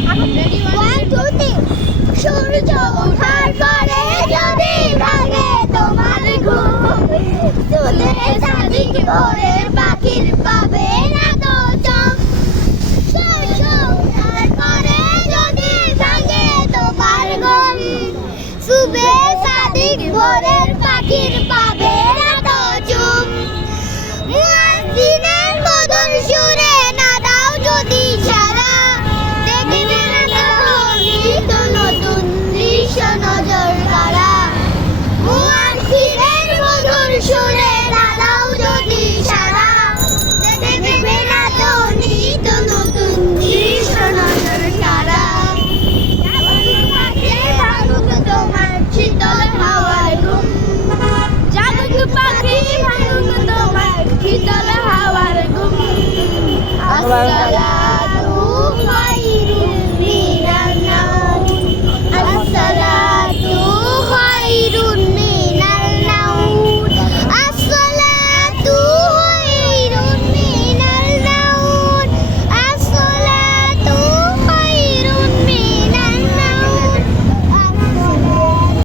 1 2 3 সূর্য ওঠার পরে যদি ভাঙে তোমার ঘুম তুলে সাদিক ভোরে পাখির পাবে না তো চোখ সূর্য ওঠার পরে যদি ভাঙে তোমার ঘুম তুলে সাদিক ভোরের পাখির